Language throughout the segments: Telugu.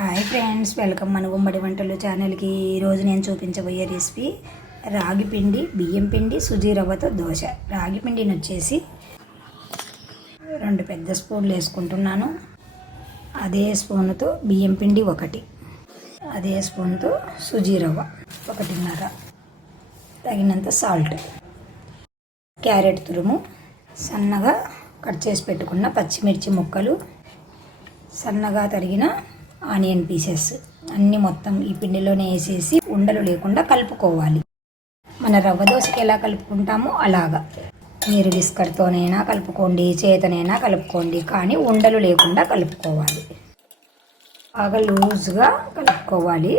హాయ్ ఫ్రెండ్స్, వెల్కమ్ మన గుమ్మడి వంటలు ఛానల్కి. ఈరోజు నేను చూపించబోయే రెసిపీ రాగి పిండి, బియ్యం పిండి, సుజీ రవ్వతో దోశ. రాగి పిండిని వచ్చేసి 2 పెద్ద స్పూన్లు వేసుకుంటున్నాను. అదే స్పూన్తో బియ్యం పిండి 1, అదే స్పూన్తో సుజీ రవ్వ 1.5, తగినంత సాల్ట్, క్యారెట్ తురుము, సన్నగా కట్ చేసి పెట్టుకున్న పచ్చిమిర్చి ముక్కలు, సన్నగా తరిగిన ఆనియన్ పీసెస్ అన్నీ మొత్తం ఈ పిండిలోనే వేసేసి ఉండలు లేకుండా కలుపుకోవాలి. మన రవ్వ దోశకి ఎలా కలుపుకుంటామో అలాగా. మీరు విస్కర్తోనైనా కలుపుకోండి, చేతనైనా కలుపుకోండి, కానీ ఉండలు లేకుండా కలుపుకోవాలి. బాగా లూజ్గా కలుపుకోవాలి.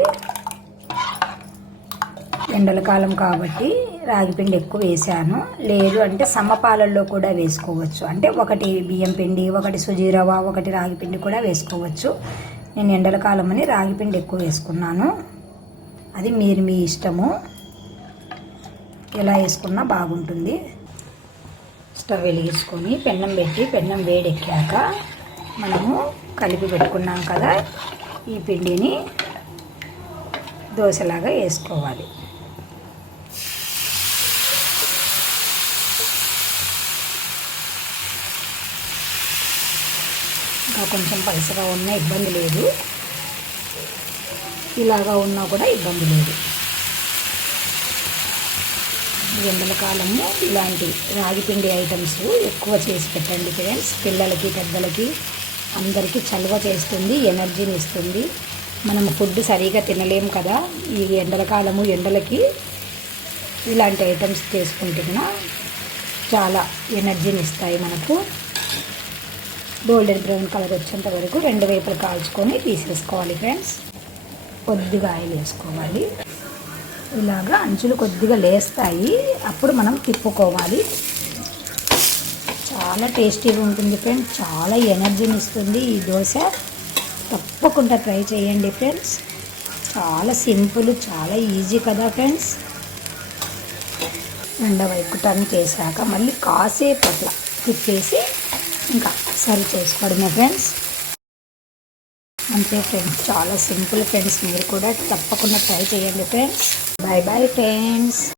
ఎండల కాలం కాబట్టి రాగి పిండి ఎక్కువ వేసాను. లేదు అంటే సమపాలల్లో కూడా వేసుకోవచ్చు. అంటే 1 బియ్యం పిండి, 1 సుజీ రవ్వ, 1 రాగి పిండి కూడా వేసుకోవచ్చు. నేను ఎండల కాలం అని రాగి పిండి ఎక్కువ వేసుకున్నాను. అది మీ ఇష్టము, ఎలా వేసుకున్నా బాగుంటుంది. స్టవ్ వెలిగించుకొని పెన్నం పెట్టి, పెన్నం వేడెక్కాక మనము కలిపి పెట్టుకున్నాం కదా ఈ పిండిని దోశలాగా వేసుకోవాలి. ఇంకా కొంచెం పలుసగా ఉన్నా ఇబ్బంది లేదు, ఇలాగా ఉన్నా కూడా ఇబ్బంది లేదు. ఎండల కాలము ఇలాంటి రాగి పిండి ఐటమ్స్ ఎక్కువ చేసి పెట్టండి ఫ్రెండ్స్. పిల్లలకి, పెద్దలకి అందరికీ చలువ చేస్తుంది, ఎనర్జీని ఇస్తుంది. మనం ఫుడ్ సరిగా తినలేము కదా ఈ ఎండల కాలము. ఎండలకి ఇలాంటి ఐటమ్స్ చేసుకుంటున్నా చాలా ఎనర్జీని ఇస్తాయి మనకు. గోల్డెన్ బ్రౌన్ కలర్ వచ్చేంత వరకు 2 వైపులు కాల్చుకొని తీసేసుకోవాలి ఫ్రెండ్స్. కొద్దిగా ఆయిల్ వేసుకోవాలి. ఇలాగా అంచులు కొద్దిగా లేస్తాయి, అప్పుడు మనం తిప్పుకోవాలి. చాలా టేస్టీగా ఉంటుంది ఫ్రెండ్స్, చాలా ఎనర్జీని ఇస్తుంది ఈ దోశ. తప్పకుండా ట్రై చేయండి ఫ్రెండ్స్. చాలా సింపుల్, చాలా ఈజీ కదా ఫ్రెండ్స్. రెండో వైపు టర్న్ చేశాక మళ్ళీ కాసేపు అట్లా తిప్పేసి ఇంకా సర్వ్ చేసుకోవడమే ఫ్రెండ్స్. అంతే ఫ్రెండ్స్, చాలా సింపుల్ ఫ్రెండ్స్. మీరు కూడా తప్పకుండా ట్రై చేయండి ఫ్రెండ్స్. Bye bye friends.